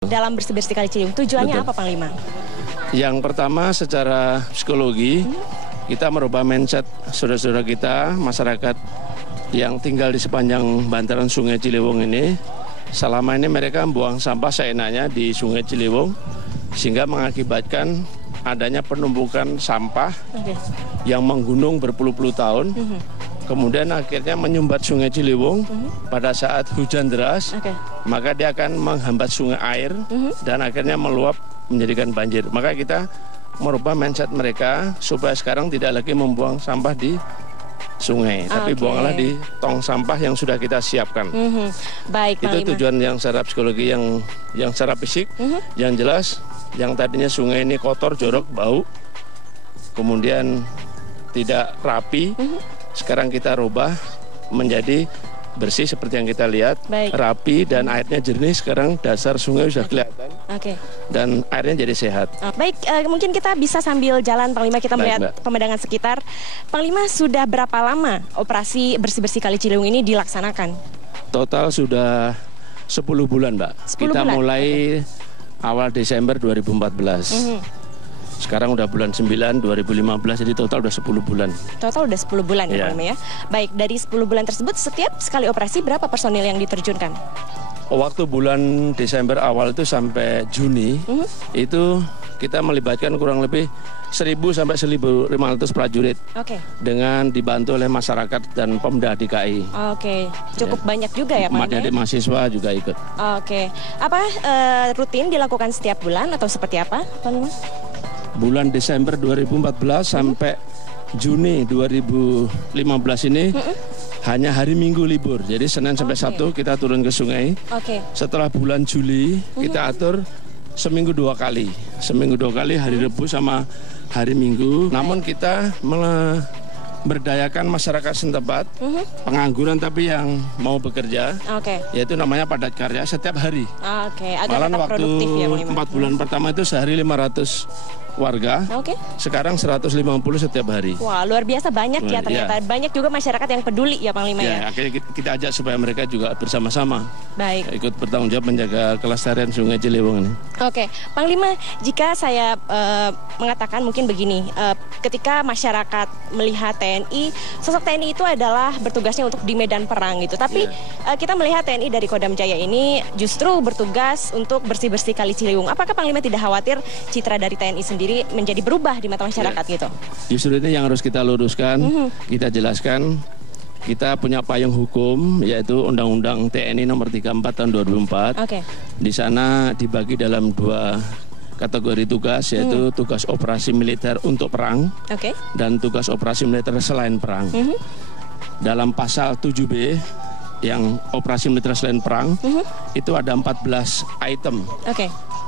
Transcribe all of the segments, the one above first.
dalam bersih-bersih Kali Ciliwung. Tujuannya apa, Panglima? Yang pertama secara psikologi, kita merubah mindset saudara-saudara kita, masyarakat yang tinggal di sepanjang bantaran Sungai Ciliwung ini. Selama ini mereka membuang sampah seenaknya di Sungai Ciliwung, sehingga mengakibatkan adanya penumpukan sampah yang menggunung berpuluh-puluh tahun. Kemudian akhirnya menyumbat Sungai Ciliwung pada saat hujan deras, maka dia akan menghambat sungai air dan akhirnya meluap menjadikan banjir. Maka kita merubah mindset mereka supaya sekarang tidak lagi membuang sampah di sungai, tapi buanglah di tong sampah yang sudah kita siapkan. Baik, itu tujuan yang secara psikologi, yang secara fisik. Yang jelas, yang tadinya sungai ini kotor, jorok, bau, kemudian tidak rapi, sekarang kita rubah menjadi bersih seperti yang kita lihat, rapi dan airnya jernih. Sekarang dasar sungai sudah kelihatan, dan airnya jadi sehat. Baik, mungkin kita bisa sambil jalan, Panglima, kita melihat pemandangan sekitar. Panglima, sudah berapa lama operasi bersih-bersih Kali Ciliwung ini dilaksanakan? Total sudah 10 bulan, Mbak. 10 kita bulan? Mulai awal Desember 2014. Sekarang udah bulan 9 2015, jadi total udah 10 bulan. Total udah 10 bulan ya, Panglima ya. Baik, dari 10 bulan tersebut setiap sekali operasi berapa personil yang diterjunkan? Waktu bulan Desember awal itu sampai Juni, itu kita melibatkan kurang lebih 1.000 sampai 1.500 prajurit. Dengan dibantu oleh masyarakat dan Pemda DKI. Cukup banyak juga ya, Pak? Adik mahasiswa juga ikut. Apa rutin dilakukan setiap bulan atau seperti apa, Panglima? Bulan Desember 2014 sampai Juni 2015 ini hanya hari Minggu libur. Jadi Senin sampai Sabtu kita turun ke sungai. Setelah bulan Juli kita atur seminggu 2 kali. Seminggu 2 kali, hari Rabu sama hari Minggu. Namun kita berdayakan masyarakat setempat, pengangguran tapi yang mau bekerja, yaitu namanya padat karya setiap hari. Malah waktu 4 bulan pertama itu sehari 500 warga, sekarang 150 setiap hari. Wah, luar biasa banyak ya ternyata. Banyak juga masyarakat yang peduli ya, Panglima ya. Akhirnya kita ajak supaya mereka juga bersama-sama ikut bertanggung jawab menjaga kelestarian Sungai Ciliwung ini. Panglima, jika saya mengatakan mungkin begini, ketika masyarakat melihat TNI, sosok TNI itu adalah bertugasnya untuk di medan perang gitu. Tapi kita melihat TNI dari Kodam Jaya ini justru bertugas untuk bersih-bersih Kali Ciliwung. Apakah Panglima tidak khawatir citra dari TNI sendiri menjadi berubah di mata masyarakat gitu? Justru ini yang harus kita luruskan, kita jelaskan. Kita punya payung hukum, yaitu Undang-Undang TNI nomor 34 tahun 2004. Di sana dibagi dalam 2 kategori tugas, yaitu tugas operasi militer untuk perang dan tugas operasi militer selain perang. Dalam pasal 7B yang operasi militer selain perang itu ada 14 item.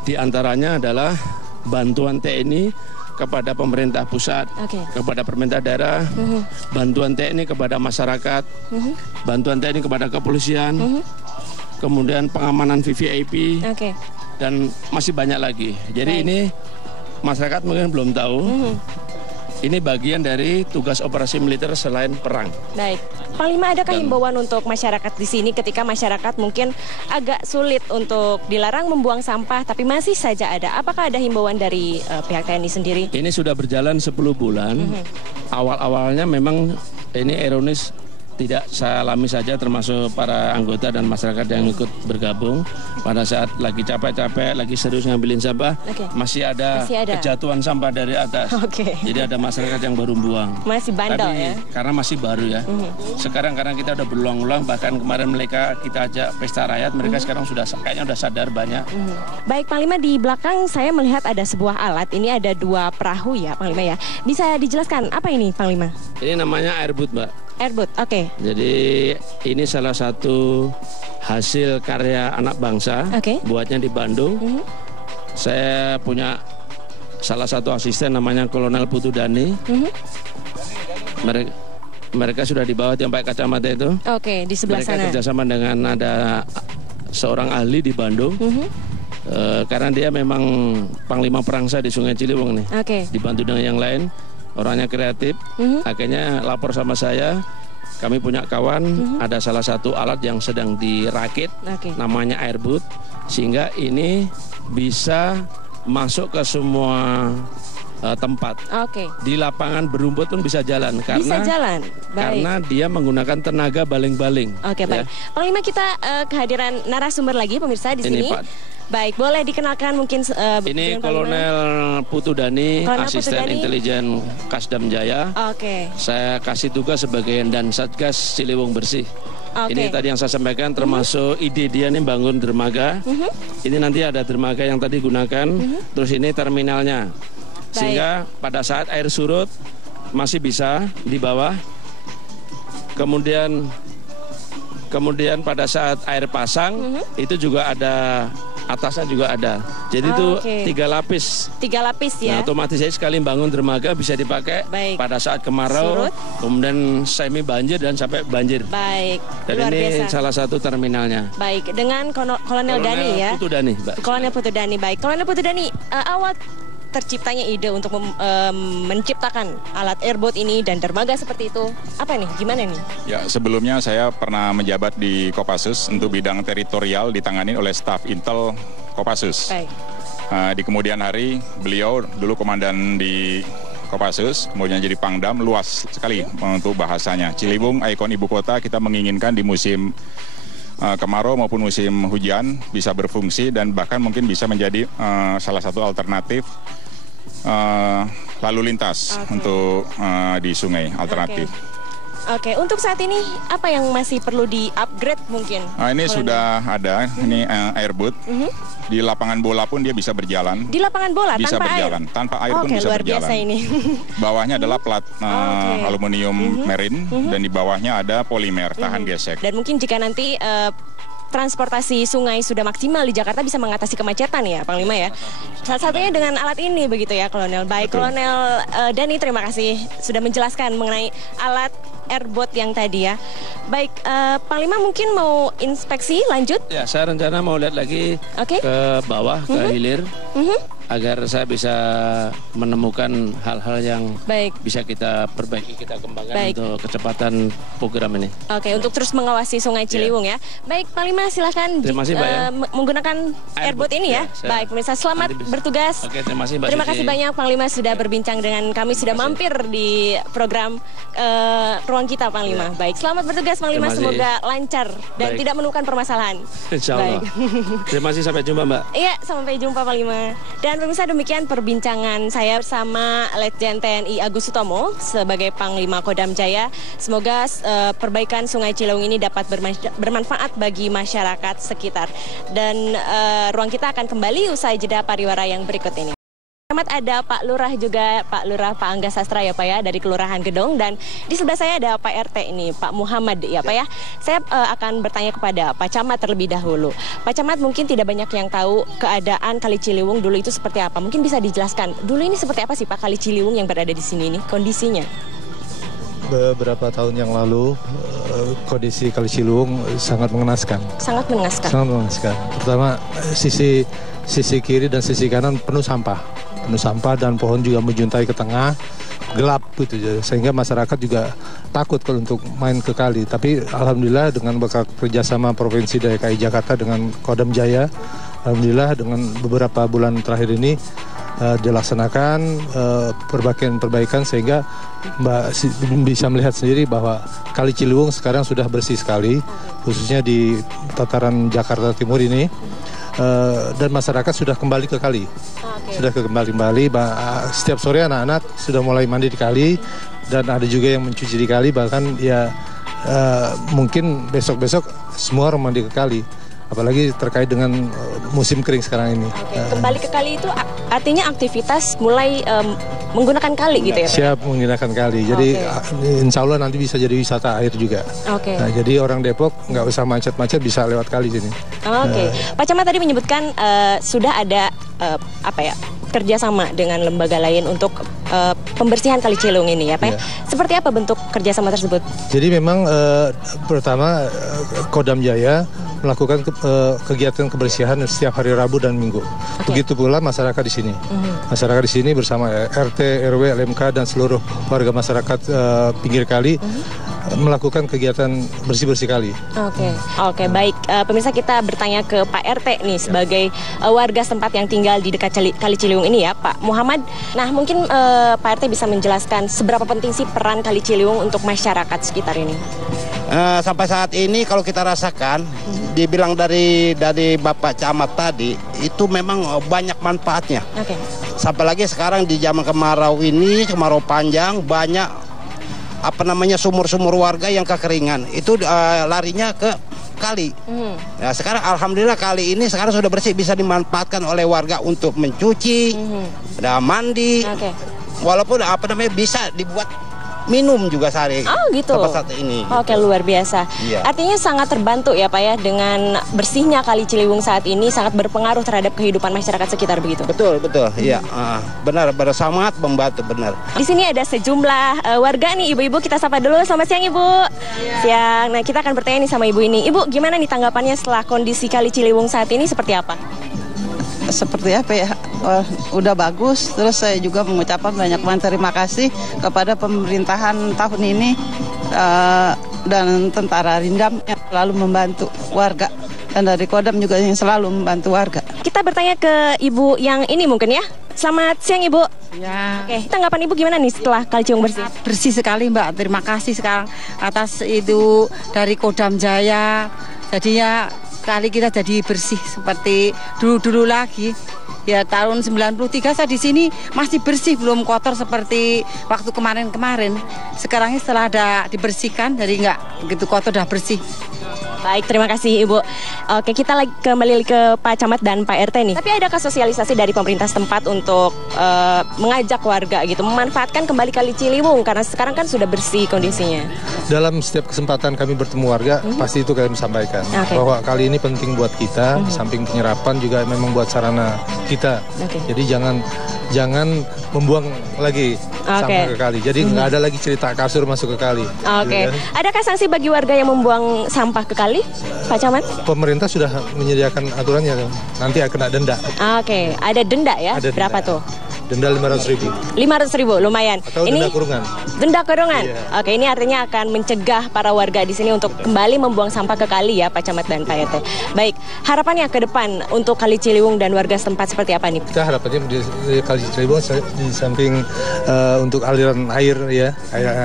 Di antaranya adalah bantuan TNI kepada pemerintah pusat, kepada pemerintah daerah, bantuan TNI kepada masyarakat, bantuan TNI kepada kepolisian, kemudian pengamanan VVIP, dan masih banyak lagi. Jadi ini masyarakat mungkin belum tahu. Ini bagian dari tugas operasi militer selain perang. Panglima, adakah himbauan untuk masyarakat di sini ketika masyarakat mungkin agak sulit untuk dilarang membuang sampah, tapi masih saja ada? Apakah ada himbauan dari pihak TNI sendiri? Ini sudah berjalan 10 bulan. Awal-awalnya memang ini ironis, tidak saya alami saja, termasuk para anggota dan masyarakat yang ikut bergabung. Pada saat lagi capek-capek, lagi serius ngambilin sampah, masih ada kejatuhan sampah dari atas. Jadi ada masyarakat yang baru buang. Masih bandel. Tapi karena masih baru ya. Sekarang karena kita udah berulang-ulang, bahkan kemarin mereka kita ajak pesta rakyat, mereka sekarang kayaknya udah sadar banyak. Baik, Panglima, di belakang saya melihat ada sebuah alat. Ini ada 2 perahu ya, Panglima ya. Bisa dijelaskan apa ini, Panglima? Ini namanya airboat, Mbak. Airboat, Jadi ini salah satu hasil karya anak bangsa, buatnya di Bandung. Saya punya salah satu asisten namanya Kolonel Putu Dani. Mereka sudah di bawah yang pakai kacamata itu. Di sebelah sana. Mereka kerjasama dengan ada seorang ahli di Bandung. Karena dia memang panglima perangsa di Sungai Ciliwung nih. Dibantu dengan yang lain. Orangnya kreatif, akhirnya lapor sama saya. Kami punya kawan, ada salah satu alat yang sedang dirakit, namanya airboat. sehingga ini bisa masuk ke semua tempat. Di lapangan berumput pun bisa jalan karena karena dia menggunakan tenaga baling-baling. Baik. Panglima, kita kehadiran narasumber lagi pemirsa di sini. Baik, boleh dikenalkan mungkin ini Kolonel Putu Dani, asisten intelijen Kasdam Jaya. Saya kasih tugas sebagai dan Satgas Ciliwung Bersih. Ini tadi yang saya sampaikan termasuk ide dia nih bangun dermaga. Ini nanti ada dermaga yang tadi gunakan, terus ini terminalnya. Sehingga pada saat air surut masih bisa di bawah. Kemudian pada saat air pasang itu juga ada, atasnya juga ada. Jadi itu 3 lapis. 3 lapis ya. Nah, otomatis saya sekali bangun dermaga bisa dipakai pada saat kemarau, kemudian semi banjir dan sampai banjir. Dan luar ini biasa. salah satu terminalnya. Dengan Kolonel Dani ya. Putu Dani, Mbak. Kolonel Putu Dani, baik. Kolonel Putu Dani, awal terciptanya ide untuk menciptakan alat airboat ini dan dermaga seperti itu, apa nih? Gimana nih? Ya, sebelumnya saya pernah menjabat di Kopassus untuk bidang teritorial ditangani oleh staf Intel Kopassus. Di kemudian hari beliau dulu komandan di Kopassus, kemudian jadi Pangdam, luas sekali untuk bahasanya. Ciliwung, ikon ibu kota, kita menginginkan di musim kemarau maupun musim hujan bisa berfungsi dan bahkan mungkin bisa menjadi salah satu alternatif lalu lintas untuk di sungai alternatif. Untuk saat ini apa yang masih perlu di-upgrade mungkin? Ini sudah ada, ini airboat. Di lapangan bola pun dia bisa berjalan. Di lapangan bola bisa tanpa berjalan, air? Tanpa air pun bisa luar berjalan. Biasa ini. Bawahnya adalah plat aluminium marine dan di bawahnya ada polimer tahan gesek. Dan mungkin jika nanti transportasi sungai sudah maksimal di Jakarta bisa mengatasi kemacetan ya, Panglima ya. Salah satunya dengan alat ini begitu ya, Kolonel. Baik, betul. Kolonel Dani, terima kasih sudah menjelaskan mengenai alat airboat yang tadi ya. Baik, Panglima mungkin mau inspeksi lanjut? Ya, saya rencana mau lihat lagi ke bawah, ke hilir. Agar saya bisa menemukan hal-hal yang bisa kita perbaiki, kita kembangkan untuk kecepatan program ini. Untuk terus mengawasi Sungai Ciliwung ya. Baik, Panglima silahkan menggunakan airboat ini ya. Baik, pemirsa, selamat bertugas. Terima kasih Mbak. Terima kasih banyak Panglima sudah berbincang dengan kami, sudah mampir di program Ruang Kita, Panglima. Baik, selamat bertugas Panglima, semoga lancar dan tidak menemukan permasalahan. Insya Allah. Terima kasih, sampai jumpa Mbak. Iya, sampai jumpa Panglima. Dan pemirsa, demikian perbincangan saya bersama Letjen TNI Agus Sutomo sebagai Panglima Kodam Jaya. Semoga perbaikan Sungai Ciliwung ini dapat bermanfaat bagi masyarakat sekitar. Dan Ruang Kita akan kembali usai jeda pariwara yang berikut ini. Ada Pak Lurah juga, Pak Lurah Pak Angga Sastra ya Pak ya, dari Kelurahan Gedong, dan di sebelah saya ada Pak RT ini, Pak Muhammad ya Pak ya. Saya akan bertanya kepada Pak Camat terlebih dahulu. Pak Camat, mungkin tidak banyak yang tahu keadaan Kali Ciliwung dulu itu seperti apa. Mungkin bisa dijelaskan dulu ini seperti apa sih Pak Kali Ciliwung yang berada di sini ini, kondisinya? Beberapa tahun yang lalu kondisi Kali Ciliwung sangat mengenaskan. Sangat mengenaskan. Sangat mengenaskan. Pertama sisi kiri dan sisi kanan penuh sampah dan pohon juga menjuntai ke tengah, gelap gitu, sehingga masyarakat juga takut kalau untuk main ke kali. Tapi alhamdulillah dengan berkat kerjasama Provinsi DKI Jakarta dengan Kodam Jaya, alhamdulillah dengan beberapa bulan terakhir ini dilaksanakan perbaikan sehingga Mbak bisa melihat sendiri bahwa Kali Ciliwung sekarang sudah bersih sekali, khususnya di tataran Jakarta Timur ini. Dan masyarakat sudah kembali ke kali, sudah kembali. Setiap sore anak-anak sudah mulai mandi di kali, dan ada juga yang mencuci di kali, bahkan ya mungkin besok-besok semua orang mandi ke kali. Apalagi terkait dengan musim kering sekarang ini. Kembali ke kali itu artinya aktivitas mulai menggunakan kali gitu ya Pak? Siap menggunakan kali. Jadi insya Allah nanti bisa jadi wisata air juga. Nah, jadi orang Depok nggak usah macet-macet, bisa lewat kali sini. Pak Camat tadi menyebutkan sudah ada kerjasama dengan lembaga lain untuk pembersihan Kali Ciliwung ini ya Pak. Seperti apa bentuk kerjasama tersebut? Jadi memang pertama Kodam Jaya melakukan kegiatan kebersihan setiap hari Rabu dan Minggu. Begitu pula masyarakat di sini. Masyarakat di sini bersama RT, RW, LMK dan seluruh warga masyarakat pinggir kali melakukan kegiatan bersih-bersih kali. Oke, baik. Pemirsa, kita bertanya ke Pak RT nih sebagai warga setempat yang tinggal di dekat Kali Ciliwung ini ya, Pak Muhammad. Nah, mungkin Pak RT bisa menjelaskan seberapa penting sih peran Kali Ciliwung untuk masyarakat sekitar ini? Sampai saat ini kalau kita rasakan, dibilang dari Bapak Camat tadi, itu memang banyak manfaatnya. Sampai lagi sekarang di zaman kemarau ini, kemarau panjang, banyak sumur-sumur warga yang kekeringan. Itu larinya ke kali. Nah, sekarang alhamdulillah kali ini sekarang sudah bersih, bisa dimanfaatkan oleh warga untuk mencuci, mandi. Walaupun bisa dibuat minum juga sehari. Oh gitu. Saat ini. Oke, luar biasa. Iya. Artinya sangat terbantu ya Pak ya dengan bersihnya Kali Ciliwung saat ini, sangat berpengaruh terhadap kehidupan masyarakat sekitar begitu. Betul. Iya. Benar, sangat membantu, benar. Di sini ada sejumlah warga nih, ibu-ibu, kita sapa dulu. Selamat siang Ibu. Siang. Nah, kita akan bertanya nih sama Ibu ini. Ibu, gimana nih tanggapannya setelah kondisi Kali Ciliwung saat ini seperti apa? Seperti apa ya, udah bagus. Terus saya juga mengucapkan banyak terima kasih kepada pemerintahan tahun ini dan Tentara Rindam yang selalu membantu warga, dan dari Kodam juga yang selalu membantu warga. Kita bertanya ke Ibu yang ini mungkin ya. Selamat siang Ibu. Ya. Oke, tanggapan Ibu gimana nih setelah Kali Ciliwung bersih? Bersih sekali Mbak, terima kasih sekarang atas itu dari Kodam Jaya. Jadinya kali kita jadi bersih seperti dulu lagi. Ya tahun 93 saya di sini masih bersih, belum kotor seperti waktu kemarin-kemarin. Sekarang setelah ada dibersihkan, jadi nggak begitu kotor, udah bersih. Baik, terima kasih Ibu. Oke, kita lagi kembali ke Pak Camat dan Pak RT nih. Tapi adakah sosialisasi dari pemerintah setempat untuk mengajak warga gitu memanfaatkan kembali Kali Ciliwung karena sekarang kan sudah bersih kondisinya? Dalam setiap kesempatan kami bertemu warga, pasti itu kami sampaikan bahwa kali ini penting buat kita, di samping penyerapan juga memang buat sarana kita. Jadi jangan membuang lagi sampah ke kali. Jadi nggak ada lagi cerita kasur masuk ke kali. Adakah sanksi bagi warga yang membuang sampah ke kali, Pak Camat? Pemerintah sudah menyediakan aturannya, nanti akan ada denda. Ada denda ya? Ada berapa denda. tuh? Denda 500.000. 500.000, lumayan. Atau ini denda kurungan. Denda kurungan. Iya. Ini artinya akan mencegah para warga di sini untuk kembali membuang sampah ke kali ya, Pak Camat dan Pak RT. Baik, harapannya ke depan untuk Kali Ciliwung dan warga setempat seperti apa nih? Kita harapannya di Kali Ciliwung di samping untuk aliran air ya,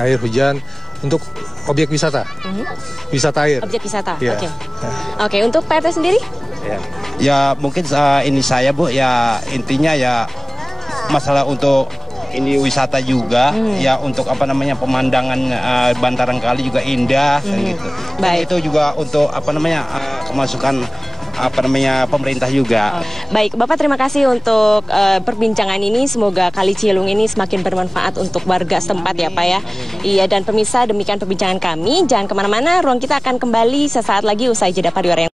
air hujan, untuk objek wisata, wisata air. Objek wisata. Ya. Oke, untuk Pak RT sendiri? Ya mungkin ini saya Bu, ya intinya ya masalah untuk ini wisata juga, ya untuk pemandangan bantaran kali juga indah kan gitu. Baik. Itu juga untuk kemasukan pemerintah juga. Baik, Bapak terima kasih untuk perbincangan ini. Semoga Kali Ciliwung ini semakin bermanfaat untuk warga setempat ya Pak ya. Iya, dan pemirsa, demikian perbincangan kami. Jangan kemana-mana, ruang kita akan kembali sesaat lagi usai jeda pariwara yang